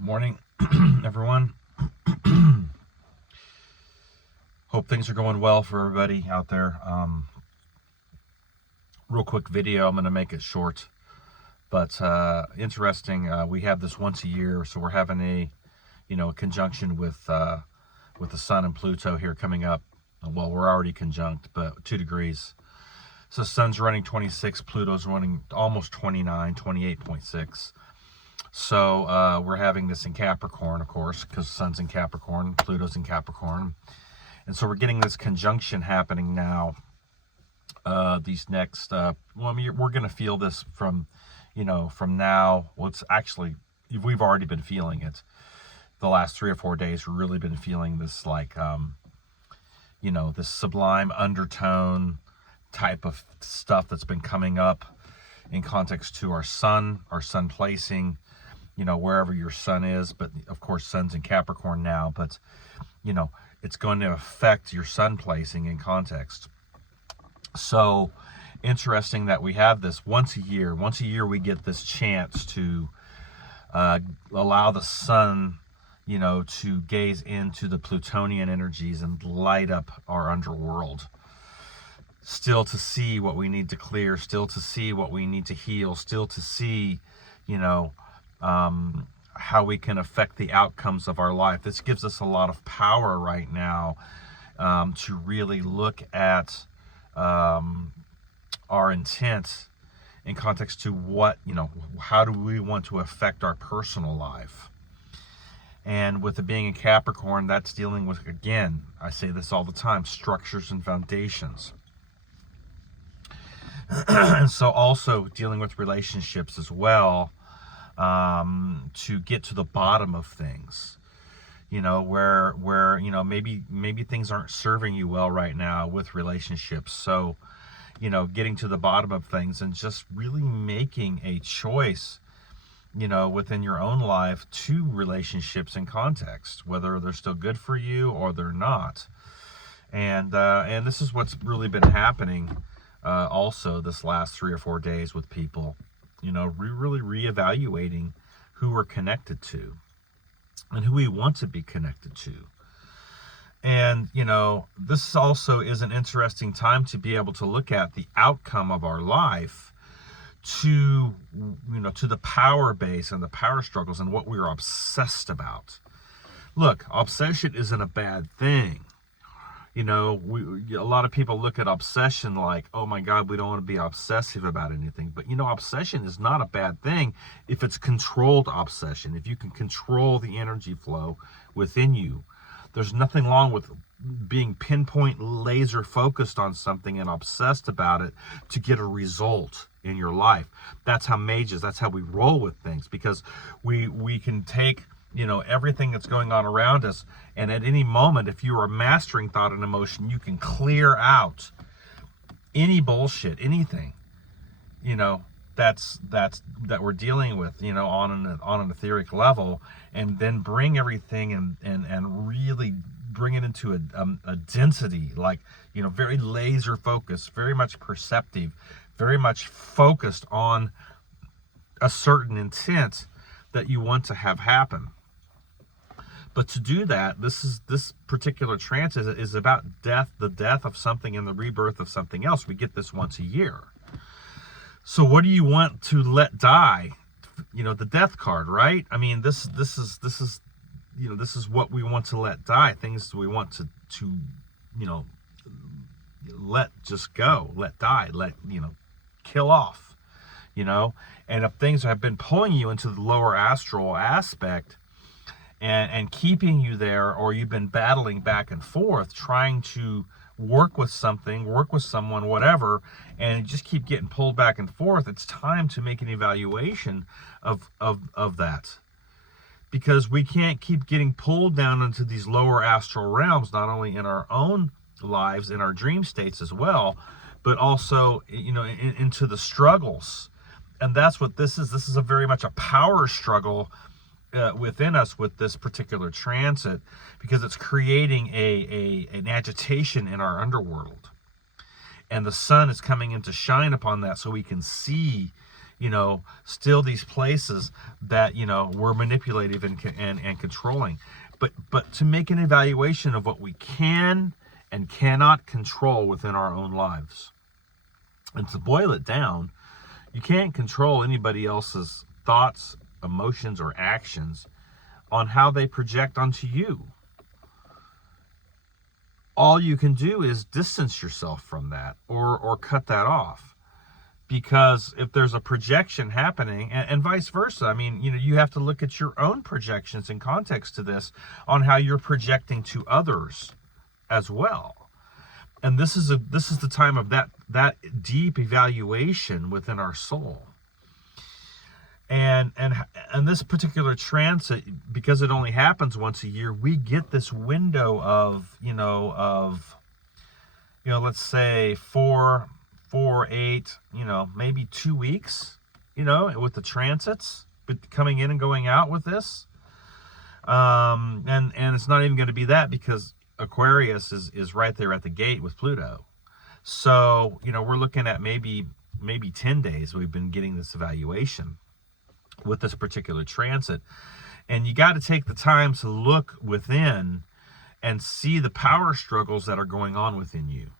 Morning, everyone. Hope things are going well for everybody out there. Real quick video. I'm going to make it short, but interesting. We have this once a year, so we're having a conjunction with the Sun and Pluto here coming up. Well, we're already conjunct, but 2 degrees. So Sun's running 26, Pluto's running almost 29, 28.6. So we're having this in Capricorn, of course, because Sun's in Capricorn, Pluto's in Capricorn. And so we're getting this conjunction happening now. These next, we're going to feel this from now. Well, it's actually, we've already been feeling it. The last 3 or 4 days, we've really been feeling this, like, this sublime undertone type of stuff that's been coming up in context to our sun placing, wherever your sun is. But of course, Sun's in Capricorn now, but it's going to affect your sun placing in context. So interesting that we have this once a year. Once a year we get this chance to allow the sun to gaze into the Plutonian energies and light up our underworld. Still to see what we need to clear, still to see what we need to heal, still to see, how we can affect the outcomes of our life. This gives us a lot of power right now to really look at our intent in context to what, how do we want to affect our personal life. And with it being in Capricorn, that's dealing with, again, I say this all the time, structures and foundations. And so also dealing with relationships as well, to get to the bottom of things, where maybe things aren't serving you well right now with relationships. So, getting to the bottom of things and just really making a choice, within your own life to relationships in context, whether they're still good for you or they're not. And this is what's really been happening also this last 3 or 4 days with people, really reevaluating who we're connected to and who we want to be connected to. And, this also is an interesting time to be able to look at the outcome of our life to the power base and the power struggles and what we're obsessed about. Look, obsession isn't a bad thing. A lot of people look at obsession like, oh my God, we don't want to be obsessive about anything. But, obsession is not a bad thing if it's controlled obsession. If you can control the energy flow within you. There's nothing wrong with being pinpoint laser focused on something and obsessed about it to get a result in your life. That's how mages, that's how we roll with things, because we can take everything that's going on around us, and at any moment, if you are mastering thought and emotion, you can clear out any bullshit, anything that we're dealing with on an etheric level, and then bring everything and really bring it into a density, like very laser focused, very much perceptive, very much focused on a certain intent that you want to have happen. But to do that, this particular trance is about death, the death of something and the rebirth of something else. We get this once a year. So what do you want to let die? The death card, right? I mean, this is what we want to let die. Things we want to let just go, let die, let kill off. And if things have been pulling you into the lower astral aspect, and keeping you there, or you've been battling back and forth, trying to work with something, work with someone, whatever, and just keep getting pulled back and forth, it's time to make an evaluation of that. Because we can't keep getting pulled down into these lower astral realms, not only in our own lives, in our dream states as well, but also, into the struggles. And that's what this is. This is a very much a power struggle within us with this particular transit, because it's creating an agitation in our underworld, and the sun is coming in to shine upon that, so we can see still these places that, we're manipulative and controlling. But to make an evaluation of what we can and cannot control within our own lives. And to boil it down, you can't control anybody else's thoughts, emotions, or actions on how they project onto you. All you can do is distance yourself from that or cut that off. Because if there's a projection happening, and vice versa, I mean, you have to look at your own projections in context to this on how you're projecting to others as well. And this is the time of that deep evaluation within our soul. And this particular transit, because it only happens once a year, we get this window of let's say 4, 8, maybe 2 weeks, with the transits, but coming in and going out with this. And it's not even going to be that, because Aquarius is right there at the gate with Pluto. So, we're looking at maybe 10 days we've been getting this evaluation with this particular transit. And you got to take the time to look within and see the power struggles that are going on within you.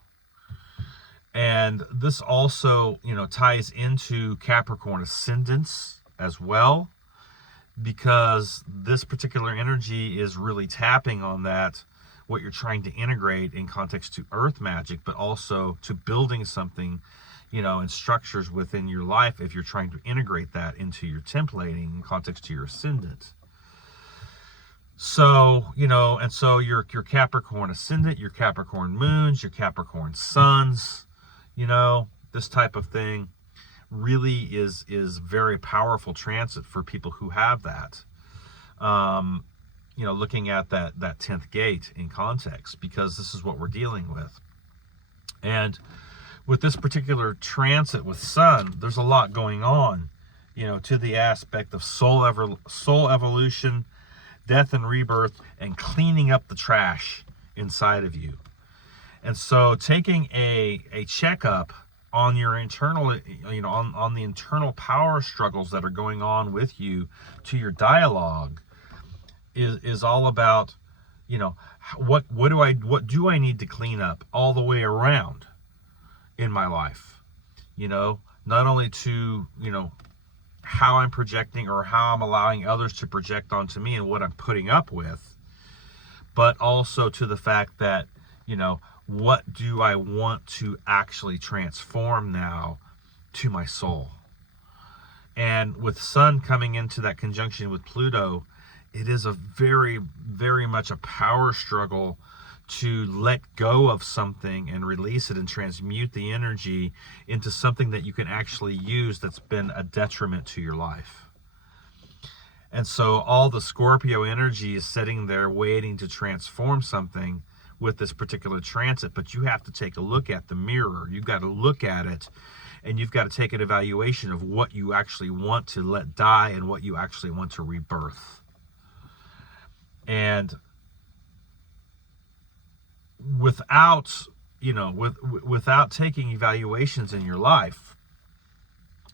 And this also, ties into Capricorn ascendants as well, because this particular energy is really tapping on that, what you're trying to integrate in context to earth magic, but also to building something, and structures within your life if you're trying to integrate that into your templating in context to your ascendant. So, and so your Capricorn ascendant, your Capricorn moons, your Capricorn suns, this type of thing really is very powerful transit for people who have that. Looking at that 10th gate in context, because this is what we're dealing with. And with this particular transit with Sun, there's a lot going on, to the aspect of soul evolution, death and rebirth, and cleaning up the trash inside of you. And so taking a checkup on your internal, on the internal power struggles that are going on with you, to your dialogue, is all about, what do I need to clean up all the way around in my life, not only to, how I'm projecting or how I'm allowing others to project onto me and what I'm putting up with, but also to the fact that, what do I want to actually transform now to my soul? And with Sun coming into that conjunction with Pluto, it is a very, very much a power struggle to let go of something and release it and transmute the energy into something that you can actually use that's been a detriment to your life. And so all the Scorpio energy is sitting there waiting to transform something with this particular transit, but you have to take a look at the mirror. You've got to look at it, and you've got to take an evaluation of what you actually want to let die and what you actually want to rebirth. And without taking evaluations in your life,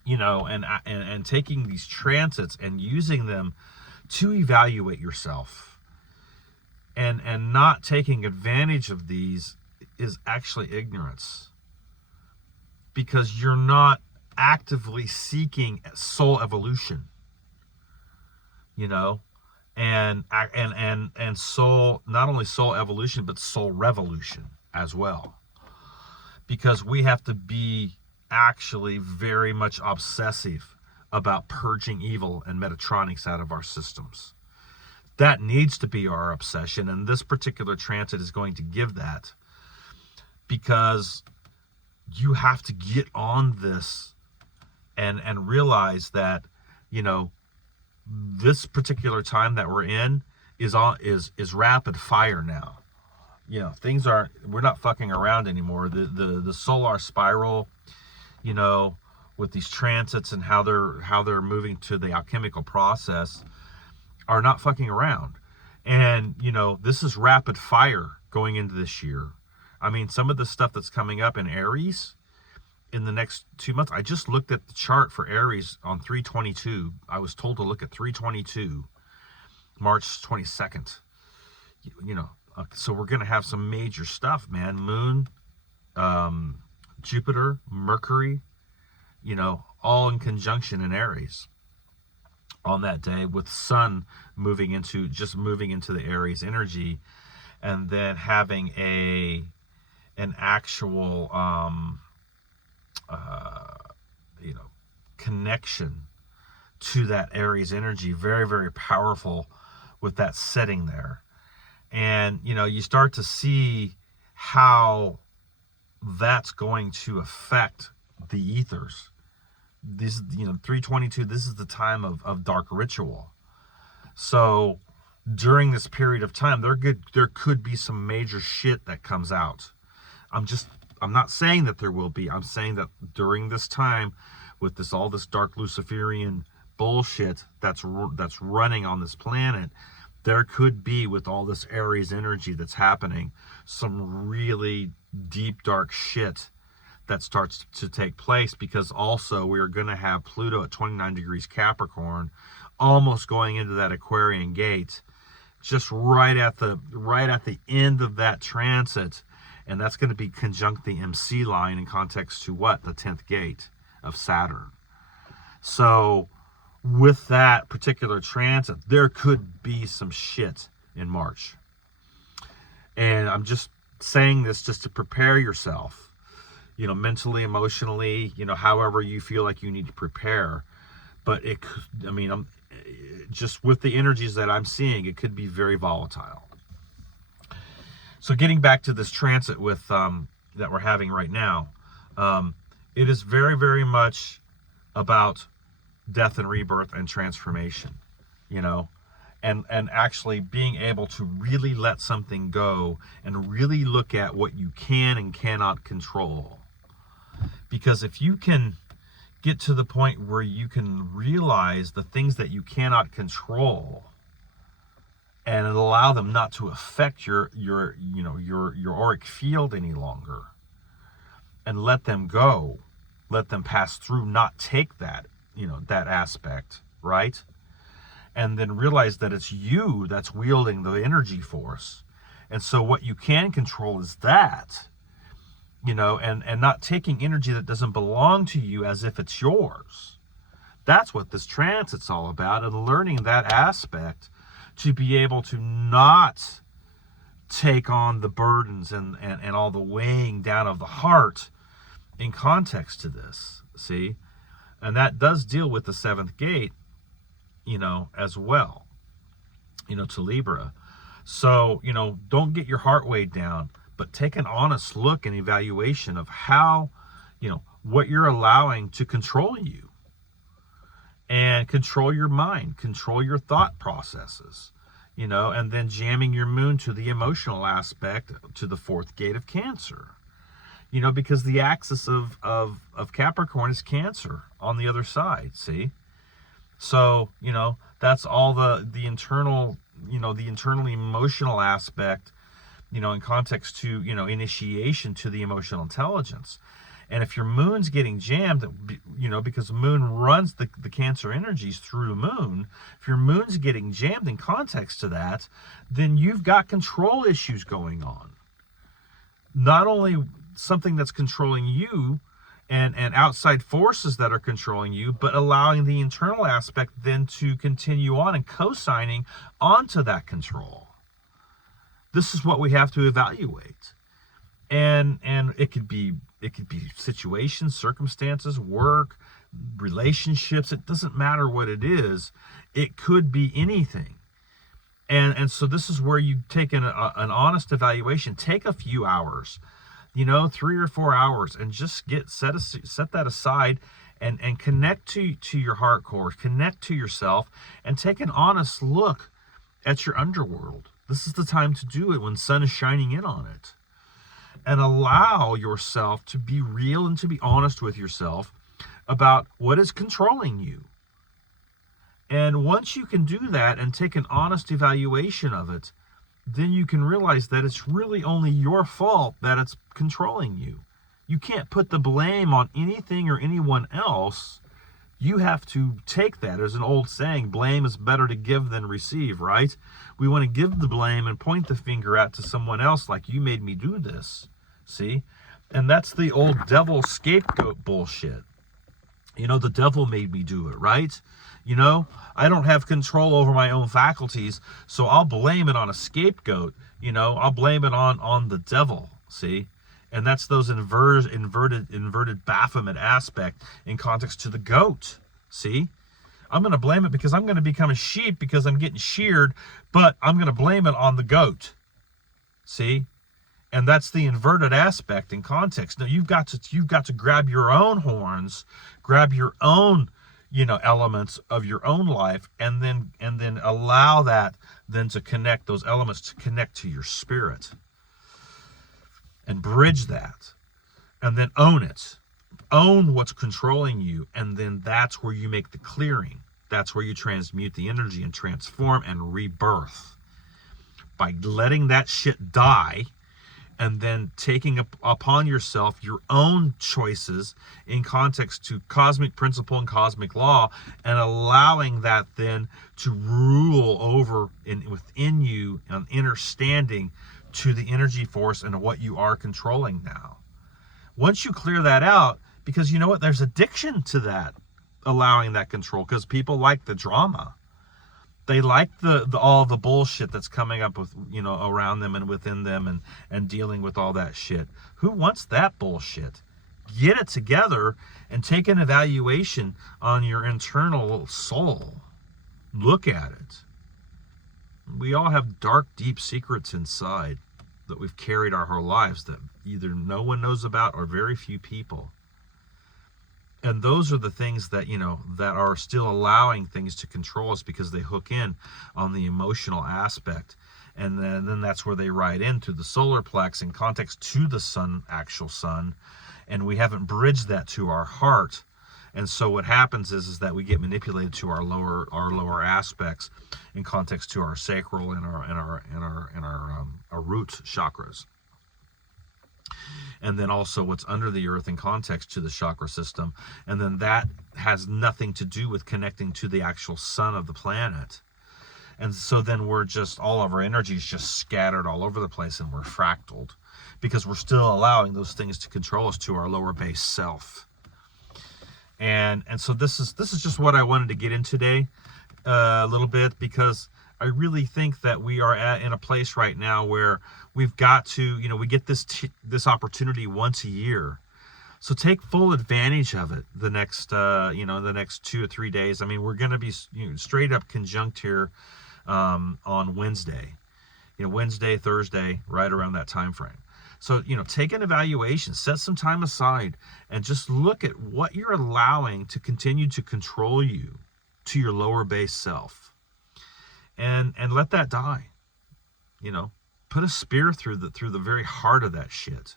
and taking these transits and using them to evaluate yourself, and not taking advantage of these, is actually ignorance, because you're not actively seeking soul evolution, and soul, not only soul evolution, but soul revolution as well. Because we have to be actually very much obsessive about purging evil and Metatronics out of our systems. That needs to be our obsession, and this particular transit is going to give that, because you have to get on this and realize that, this particular time that we're in is rapid fire now. We're not fucking around anymore. The solar spiral, with these transits and how they're moving to the alchemical process, are not fucking around. And this is rapid fire going into this year. I mean, some of the stuff that's coming up in Aries in the next 2 months. I just looked at the chart for Aries on 322. I was told to look at 322, March 22nd. So we're going to have some major stuff, man. Moon, Jupiter, Mercury, all in conjunction in Aries on that day, with Sun moving into the Aries energy, and then having an actual connection to that Aries energy, very, very powerful with that setting there. And you start to see how that's going to affect the ethers. This 322, this is the time of dark ritual. So during this period of time, there could be some major shit that comes out. I'm not saying that there will be. I'm saying that during this time, with all this dark Luciferian bullshit that's running on this planet, there could be, with all this Aries energy that's happening, some really deep, dark shit that starts to take place, because also we're going to have Pluto at 29 degrees Capricorn, almost going into that Aquarian gate, just right at the end of that transit. And that's going to be conjunct the MC line in context to what? The 10th gate of Saturn. So with that particular transit, there could be some shit in March. And I'm just saying this just to prepare yourself, mentally, emotionally, however you feel like you need to prepare. But I'm just with the energies that I'm seeing, it could be very volatile. So getting back to this transit with that we're having right now, it is very, very much about death and rebirth and transformation, and actually being able to really let something go and really look at what you can and cannot control. Because if you can get to the point where you can realize the things that you cannot control and allow them not to affect your auric field any longer, and let them go, let them pass through, not take that, that aspect, right? And then realize that it's you that's wielding the energy force. And so what you can control is that, and not taking energy that doesn't belong to you as if it's yours. That's what this transit's all about, and learning that aspect to be able to not take on the burdens and all the weighing down of the heart in context to this, see? And that does deal with the 7th gate, as well, to Libra. So, don't get your heart weighed down, but take an honest look and evaluation of how, what you're allowing to control you, and control your mind, control your thought processes, and then jamming your moon to the emotional aspect, to the 4th gate of Cancer, because the axis of Capricorn is Cancer on the other side, see? So, that's all the internal, the internally emotional aspect, in context to, initiation to the emotional intelligence. And if your moon's getting jammed, because the moon runs the Cancer energies through the moon, if your moon's getting jammed in context to that, then you've got control issues going on. Not only something that's controlling you and outside forces that are controlling you, but allowing the internal aspect then to continue on and co-signing onto that control. This is what we have to evaluate. And it could be situations, circumstances, work, relationships. It doesn't matter what it is. It could be anything. And so this is where you take an honest evaluation. Take a few hours, 3 or 4 hours, and just set that aside and connect to your heart core, connect to yourself, and take an honest look at your underworld. This is the time to do it, when sun is shining in on it. And allow yourself to be real and to be honest with yourself about what is controlling you. And once you can do that and take an honest evaluation of it, then you can realize that it's really only your fault that it's controlling you. You can't put the blame on anything or anyone else. You have to take that. There's an old saying, blame is better to give than receive, right? We want to give the blame and point the finger out to someone else, like, you made me do this. See? And that's the old devil scapegoat bullshit. You know, the devil made me do it, right? You know, I don't have control over my own faculties, so I'll blame it on a scapegoat. You know, I'll blame it on the devil, see? And that's those inverted Baphomet aspect in context to the goat. See? I'm going to blame it because I'm going to become a sheep because I'm getting sheared, but I'm going to blame it on the goat. See? And that's the inverted aspect in context. Now you've got to grab your own horns, grab your own, you know, elements of your own life, and then allow that then to connect, those elements to connect to your spirit. And bridge that, and then own it. Own what's controlling you, and then that's where you make the clearing. That's where you transmute the energy and transform and rebirth. By letting that shit die, and then taking upon yourself your own choices in context to cosmic principle and cosmic law, and allowing that then to rule over within you, an understanding to the energy force and what you are controlling now. Once you clear that out, because you know what, there's addiction to that, allowing that control, because people like the drama. They like the all the bullshit that's coming up with, you know, around them and within them, and dealing with all that shit. Who wants that bullshit? Get it together and take an evaluation on your internal soul. Look at it. We all have dark, deep secrets inside that we've carried our whole lives that either no one knows about or very few people. And those are the things that, you know, that are still allowing things to control us, because they hook in on the emotional aspect. And then that's where they ride in through the solar plex in context to the sun, actual sun. And we haven't bridged that to our heart. And so what happens is that we get manipulated to our lower aspects in context to our sacral and our root chakras. And then also what's under the earth in context to the chakra system. And then that has nothing to do with connecting to the actual sun of the planet. And so then we're just, all of our energy is just scattered all over the place, and we're fractaled because we're still allowing those things to control us to our lower base self. And so this is just what I wanted to get in today a little bit, because I really think that we are in a place right now where we've got to, you know, we get this opportunity once a year. So take full advantage of it the next 2 or 3 days. I mean, we're going to be, you know, straight up conjunct here on Wednesday, you know, Wednesday, Thursday, right around that time frame. So, you know, take an evaluation, set some time aside, and just look at what you're allowing to continue to control you to your lower base self, and let that die. You know, put a spear through the very heart of that shit,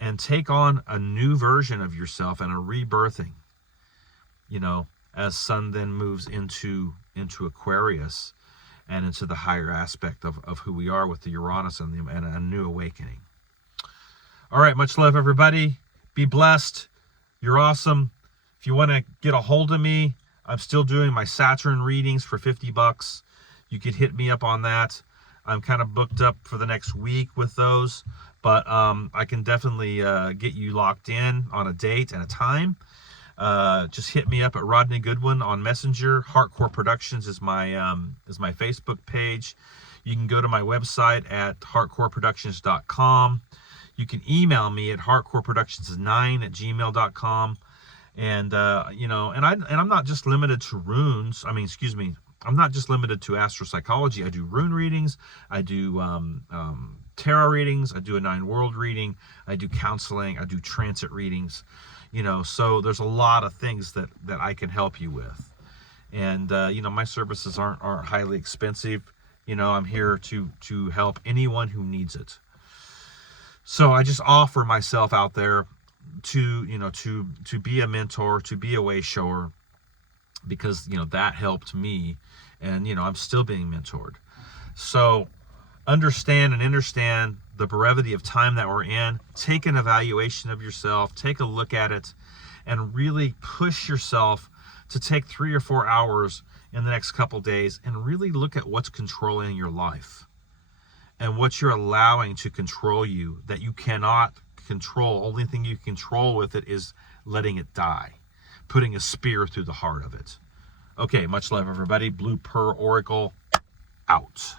and take on a new version of yourself and a rebirthing. You know, as sun then moves into Aquarius and into the higher aspect of who we are with the Uranus and a new awakening. All right, much love, everybody. Be blessed. You're awesome. If you want to get a hold of me, I'm still doing my Saturn readings for $50. You could hit me up on that. I'm kind of booked up for the next week with those, but I can definitely get you locked in on a date and a time. Just hit me up at Rodney Goodwin on Messenger. Heartcore Productions is my Facebook page. You can go to my website at heartcoreproductions.com. You can email me at heartcoreproductions9@gmail.com. And you know, and I'm not just limited to runes. I mean, excuse me, I'm not just limited to astropsychology. I do rune readings. I do tarot readings. I do a 9-world reading. I do counseling. I do transit readings. You know, so there's a lot of things that I can help you with. And you know, my services aren't highly expensive. You know, I'm here to help anyone who needs it. So I just offer myself out there to, you know, to be a mentor, to be a way shower, because, you know, that helped me, and, you know, I'm still being mentored. So understand the brevity of time that we're in, take an evaluation of yourself, take a look at it, and really push yourself to take 3 or 4 hours in the next couple days and really look at what's controlling your life and what you're allowing to control you that you cannot control. Only thing you control with it is letting it die, putting a spear through the heart of it. Okay, much love, everybody. Blue Pearl Oracle out.